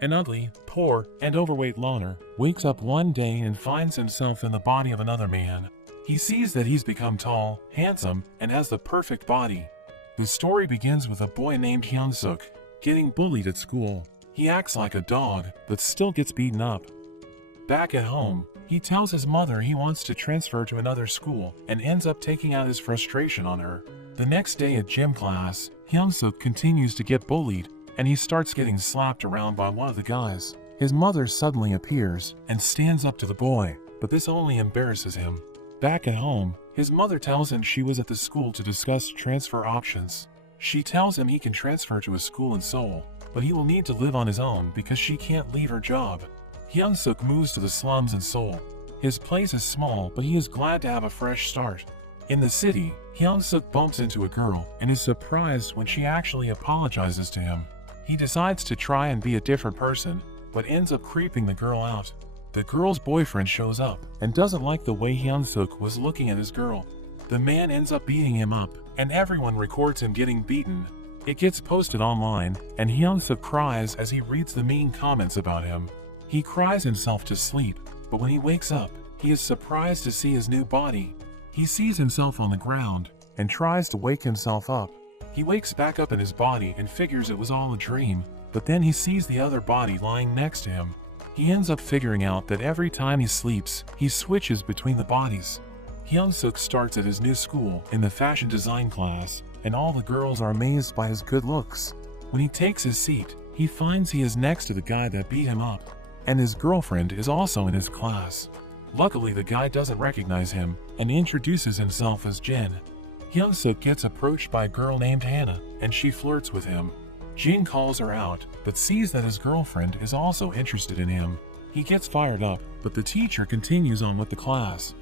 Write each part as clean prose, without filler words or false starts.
An ugly, poor, and overweight loner wakes up one day and finds himself in the body of another man. He sees that he's become tall, handsome, and has the perfect body. The story begins with a boy named Hyung Seok getting bullied at school. He acts like a dog, but still gets beaten up. Back at home, he tells his mother he wants to transfer to another school and ends up taking out his frustration on her. The next day at gym class, Hyung Seok continues to get bullied, and he starts getting slapped around by one of the guys. His mother suddenly appears and stands up to the boy, but this only embarrasses him. Back at home, his mother tells him she was at the school to discuss transfer options. She tells him he can transfer to a school in Seoul, but he will need to live on his own because she can't leave her job. Hyung Seok moves to the slums in Seoul. His place is small, but he is glad to have a fresh start. In the city, Hyung Seok bumps into a girl and is surprised when she actually apologizes to him. He decides to try and be a different person, but ends up creeping the girl out. The girl's boyfriend shows up and doesn't like the way Hyung Seok was looking at his girl. The man ends up beating him up, and everyone records him getting beaten. It gets posted online, and Hyung Seok cries as he reads the mean comments about him. He cries himself to sleep, but when he wakes up, he is surprised to see his new body. He sees himself on the ground and tries to wake himself up. He wakes back up in his body and figures it was all a dream, but then he sees the other body lying next to him. He ends up figuring out that every time he sleeps, he switches between the bodies. Hyung Seok starts at his new school in the fashion design class, and all the girls are amazed by his good looks. When he takes his seat, he finds he is next to the guy that beat him up, and his girlfriend is also in his class. Luckily, the guy doesn't recognize him and introduces himself as Jin. Hyung Seok gets approached by a girl named Hannah, and she flirts with him. Jin calls her out, but sees that his girlfriend is also interested in him. He gets fired up, but the teacher continues on with the class.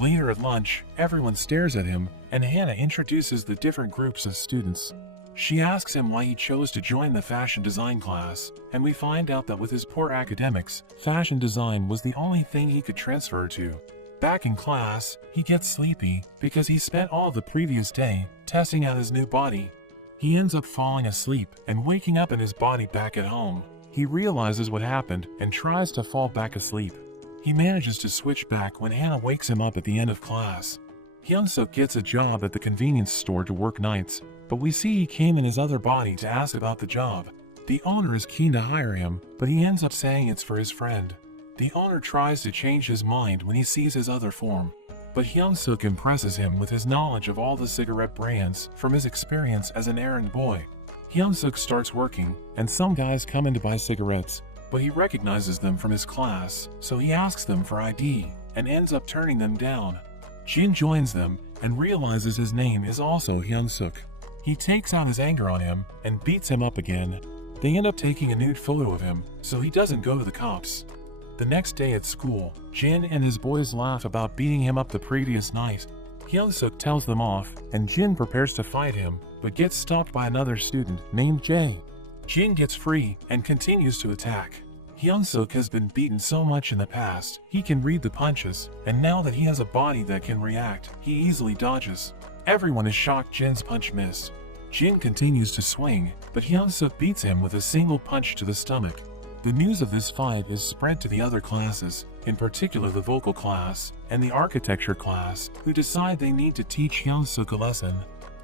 Later at lunch, everyone stares at him, and Hannah introduces the different groups of students. She asks him why he chose to join the fashion design class, and we find out that with his poor academics, fashion design was the only thing he could transfer to. Back in class, he gets sleepy because he spent all the previous day testing out his new body. He ends up falling asleep and waking up in his body back at home. He realizes what happened and tries to fall back asleep. He manages to switch back when Hannah wakes him up at the end of class. Hyung Seok gets a job at the convenience store to work nights, but we see he came in his other body to ask about the job. The owner is keen to hire him, but he ends up saying it's for his friend. The owner tries to change his mind when he sees his other form, but Hyung Seok impresses him with his knowledge of all the cigarette brands from his experience as an errand boy. Hyung Seok starts working, and some guys come in to buy cigarettes, but he recognizes them from his class, so he asks them for ID, and ends up turning them down. Jin joins them, and realizes his name is also Hyung Seok. He takes out his anger on him, and beats him up again. They end up taking a nude photo of him, so he doesn't go to the cops. The next day at school, Jin and his boys laugh about beating him up the previous night. Hyung Seok tells them off, and Jin prepares to fight him, but gets stopped by another student named Jae. Jin gets free and continues to attack. Hyung Seok has been beaten so much in the past, he can read the punches, and now that he has a body that can react, he easily dodges. Everyone is shocked Jin's punch missed. Jin continues to swing, but Hyung Seok beats him with a single punch to the stomach. The news of this fight is spread to the other classes, in particular the vocal class and the architecture class, who decide they need to teach Hyung Seok a lesson.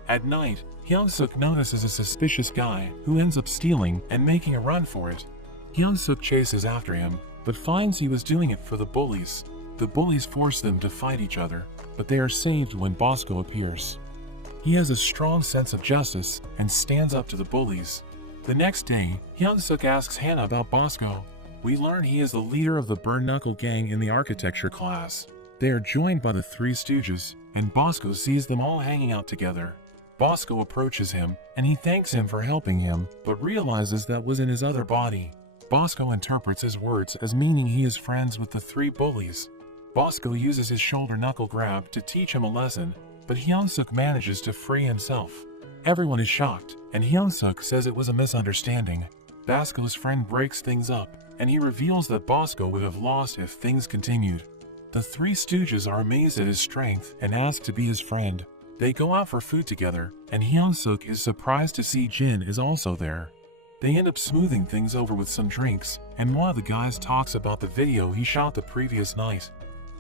At night, Hyung Seok notices a suspicious guy who ends up stealing and making a run for it. Hyung Seok chases after him, but finds he was doing it for the bullies. The bullies force them to fight each other, but they are saved when Bosco appears. He has a strong sense of justice and stands up to the bullies. The next day, Hyung Seok asks Hannah about Bosco. We learn he is the leader of the Burn Knuckle gang in the architecture class. They are joined by the Three Stooges, and Bosco sees them all hanging out together. Bosco approaches him, and he thanks him for helping him, but realizes that was in his other body. Bosco interprets his words as meaning he is friends with the three bullies. Bosco uses his shoulder knuckle grab to teach him a lesson, but Hyung Seok manages to free himself. Everyone is shocked, and Hyung Seok says it was a misunderstanding. Bosco's friend breaks things up, and he reveals that Bosco would have lost if things continued. The Three Stooges are amazed at his strength and ask to be his friend. They go out for food together, and Hyung Seok is surprised to see Jin is also there. They end up smoothing things over with some drinks, and one of the guys talks about the video he shot the previous night.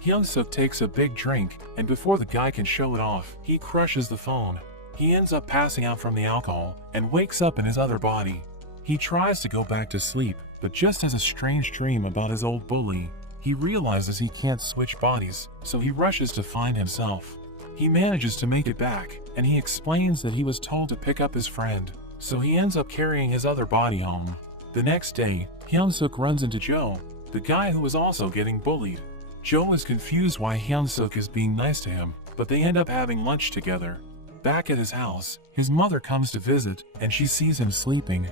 Hyung Seok takes a big drink, and before the guy can show it off, he crushes the phone. He ends up passing out from the alcohol, and wakes up in his other body. He tries to go back to sleep, but just has a strange dream about his old bully. He realizes he can't switch bodies, so he rushes to find himself. He manages to make it back, and he explains that he was told to pick up his friend, so he ends up carrying his other body home. The next day, Hyung Seok runs into Joe, the guy who was also getting bullied. Joe is confused why Hyung Seok is being nice to him, but they end up having lunch together. Back at his house, his mother comes to visit, and she sees him sleeping.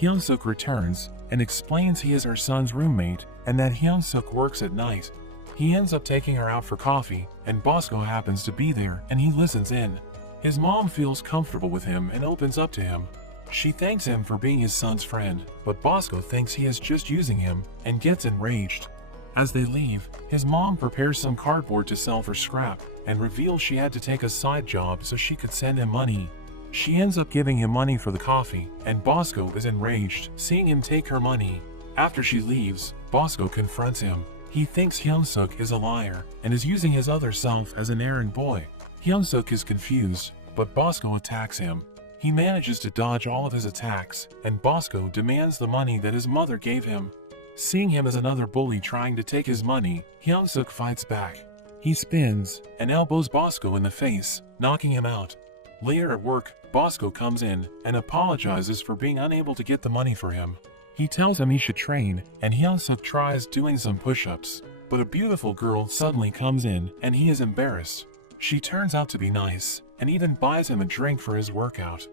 Hyung Seok returns, and explains he is her son's roommate, and that Hyung Seok works at night. He ends up taking her out for coffee, and Bosco happens to be there, and he listens in. His mom feels comfortable with him and opens up to him. She thanks him for being his son's friend, but Bosco thinks he is just using him, and gets enraged. As they leave, his mom prepares some cardboard to sell for scrap, and reveals she had to take a side job so she could send him money. She ends up giving him money for the coffee, and Bosco is enraged, seeing him take her money. After she leaves, Bosco confronts him. He thinks Hyung Seok is a liar, and is using his other self as an errand boy. Hyung Seok is confused, but Bosco attacks him. He manages to dodge all of his attacks, and Bosco demands the money that his mother gave him. Seeing him as another bully trying to take his money, Hyung Seok fights back. He spins, and elbows Bosco in the face, knocking him out. Later at work, Bosco comes in, and apologizes for being unable to get the money for him. He tells him he should train, and Hyung Seok tries doing some push-ups. But a beautiful girl suddenly comes in, and he is embarrassed. She turns out to be nice, and even buys him a drink for his workout.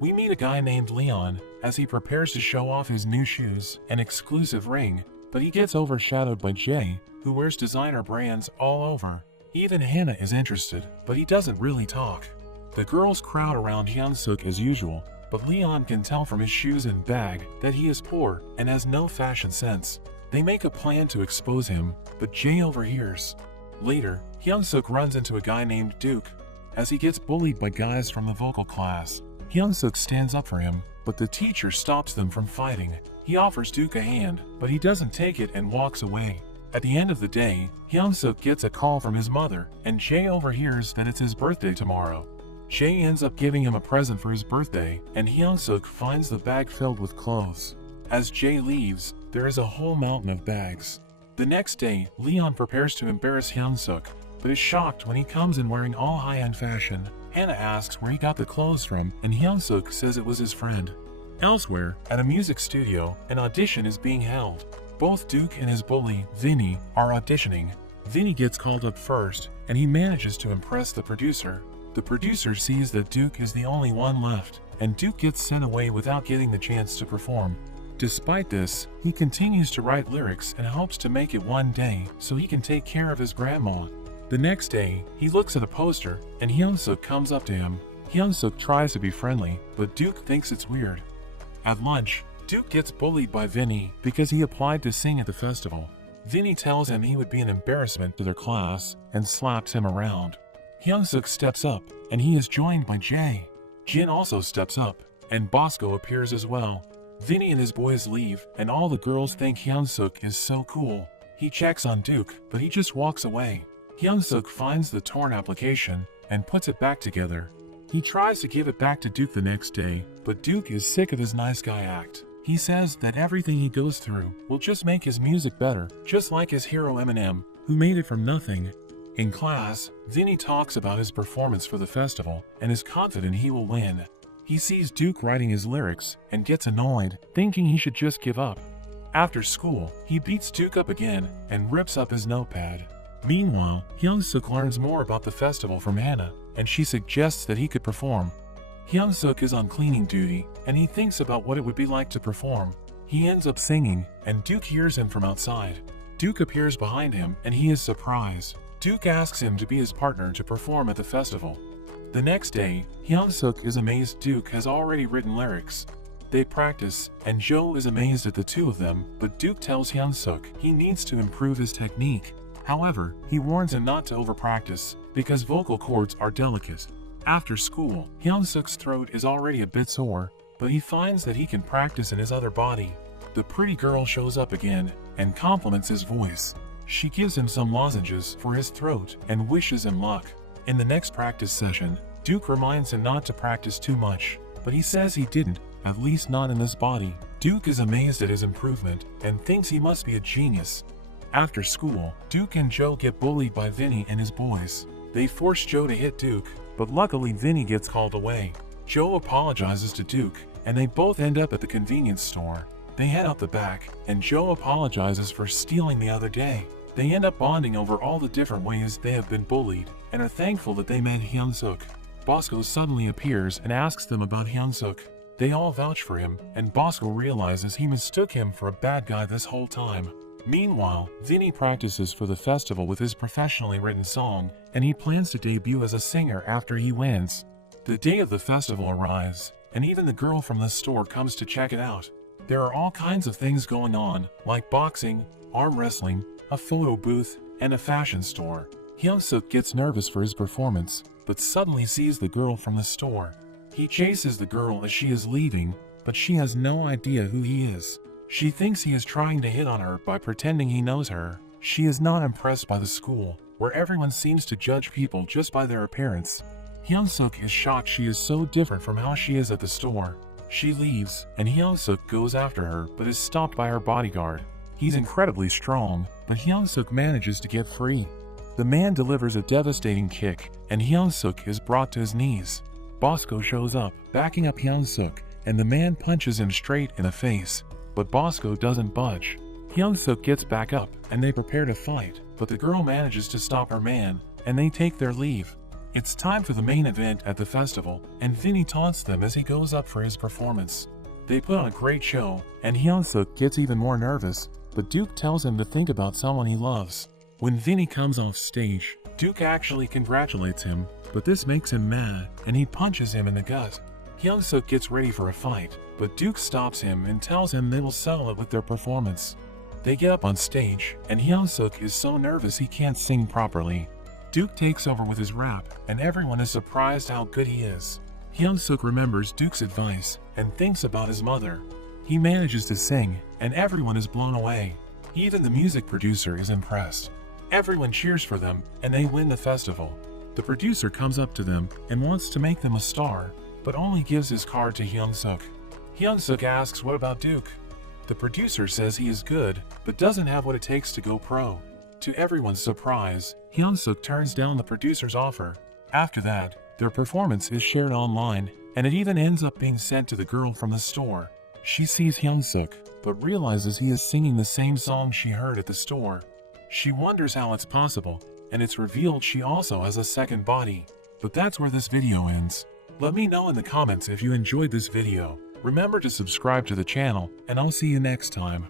We meet a guy named Leon, as he prepares to show off his new shoes and exclusive ring, but he gets overshadowed by Jay, who wears designer brands all over. Even Hannah is interested, but he doesn't really talk. The girls crowd around Hyung Seok as usual, but Leon can tell from his shoes and bag that he is poor and has no fashion sense. They make a plan to expose him, but Jay overhears. Later, Hyung Seok runs into a guy named Duke. As he gets bullied by guys from the vocal class, Hyung Seok stands up for him, but the teacher stops them from fighting. He offers Duke a hand, but he doesn't take it and walks away. At the end of the day, Hyung Seok gets a call from his mother, and Jay overhears that it's his birthday tomorrow. Jay ends up giving him a present for his birthday, and Hyung Seok finds the bag filled with clothes. As Jay leaves, there is a whole mountain of bags. The next day, Leon prepares to embarrass Hyung Seok, but is shocked when he comes in wearing all high-end fashion. Hannah asks where he got the clothes from, and Hyung Seok says it was his friend. Elsewhere, at a music studio, an audition is being held. Both Duke and his bully, Vinny, are auditioning. Vinny gets called up first, and he manages to impress the producer. The producer sees that Duke is the only one left, and Duke gets sent away without getting the chance to perform. Despite this, he continues to write lyrics and hopes to make it one day so he can take care of his grandma. The next day, he looks at a poster, and Hyung Seok comes up to him. Hyung Seok tries to be friendly, but Duke thinks it's weird. At lunch, Duke gets bullied by Vinny because he applied to sing at the festival. Vinny tells him he would be an embarrassment to their class and slaps him around. Hyung Seok steps up, and he is joined by Jay. Jin also steps up, and Bosco appears as well. Vinny and his boys leave, and all the girls think Hyung Seok is so cool. He checks on Duke, but he just walks away. Hyung Seok finds the torn application and puts it back together. He tries to give it back to Duke the next day, but Duke is sick of his nice guy act. He says that everything he goes through will just make his music better, just like his hero Eminem, who made it from nothing. In class, Vinny talks about his performance for the festival and is confident he will win. He sees Duke writing his lyrics and gets annoyed, thinking he should just give up. After school, he beats Duke up again and rips up his notepad. Meanwhile, Hyung Seok learns more about the festival from Hannah, and she suggests that he could perform. Hyung Seok is on cleaning duty, and he thinks about what it would be like to perform. He ends up singing, and Duke hears him from outside. Duke appears behind him, and he is surprised. Duke asks him to be his partner to perform at the festival. The next day, Hyung Seok is amazed Duke has already written lyrics. They practice, and Joe is amazed at the two of them, but Duke tells Hyung Seok he needs to improve his technique. However, he warns him not to overpractice, because vocal cords are delicate. After school, Hyung Seok's throat is already a bit sore. but he finds that he can practice in his other body. The pretty girl shows up again and compliments his voice. She gives him some lozenges for his throat and wishes him luck. In the next practice session, Duke reminds him not to practice too much, but he says he didn't, at least not in this body. Duke is amazed at his improvement and thinks he must be a genius. After school, Duke and Joe get bullied by Vinny and his boys. They force Joe to hit Duke, but luckily Vinny gets called away. Joe apologizes to Duke, and they both end up at the convenience store. They head out the back, and Joe apologizes for stealing the other day. They end up bonding over all the different ways they have been bullied, and are thankful that they met Hyung Seok. Bosco suddenly appears and asks them about Hyung Seok. They all vouch for him, and Bosco realizes he mistook him for a bad guy this whole time. Meanwhile, Vinny practices for the festival with his professionally written song, and he plans to debut as a singer after he wins. The day of the festival arrives, and even the girl from the store comes to check it out. There are all kinds of things going on, like boxing, arm wrestling, a photo booth, and a fashion store. Hyung Seok gets nervous for his performance, but suddenly sees the girl from the store. He chases the girl as she is leaving, but she has no idea who he is. She thinks he is trying to hit on her by pretending he knows her. She is not impressed by the school, where everyone seems to judge people just by their appearance. Hyung Seok is shocked she is so different from how she is at the store. She leaves, and Hyung Seok goes after her but is stopped by her bodyguard. He's incredibly strong, but Hyung Seok manages to get free. The man delivers a devastating kick, and Hyung Seok is brought to his knees. Bosco shows up, backing up Hyung Seok, and the man punches him straight in the face. But Bosco doesn't budge. Hyung Seok gets back up, and they prepare to fight, but the girl manages to stop her man, and they take their leave. It's time for the main event at the festival, and Vinny taunts them as he goes up for his performance. They put on a great show, and Hyung Seok gets even more nervous, but Duke tells him to think about someone he loves. When Vinny comes off stage, Duke actually congratulates him, but this makes him mad, and he punches him in the gut. Hyung Seok gets ready for a fight, but Duke stops him and tells him they will settle it with their performance. They get up on stage, and Hyung Seok is so nervous he can't sing properly. Duke takes over with his rap, and everyone is surprised how good he is. Hyung Seok remembers Duke's advice and thinks about his mother. He manages to sing, and everyone is blown away. Even the music producer is impressed. Everyone cheers for them, and they win the festival. The producer comes up to them and wants to make them a star, but only gives his card to Hyung Seok. Hyung Seok asks what about Duke? The producer says he is good, but doesn't have what it takes to go pro. To everyone's surprise, Hyung Seok turns down the producer's offer. After that, their performance is shared online, and it even ends up being sent to the girl from the store. She sees Hyung Seok, but realizes he is singing the same song she heard at the store. She wonders how it's possible, and it's revealed she also has a second body. But that's where this video ends. Let me know in the comments if you enjoyed this video. Remember to subscribe to the channel, and I'll see you next time.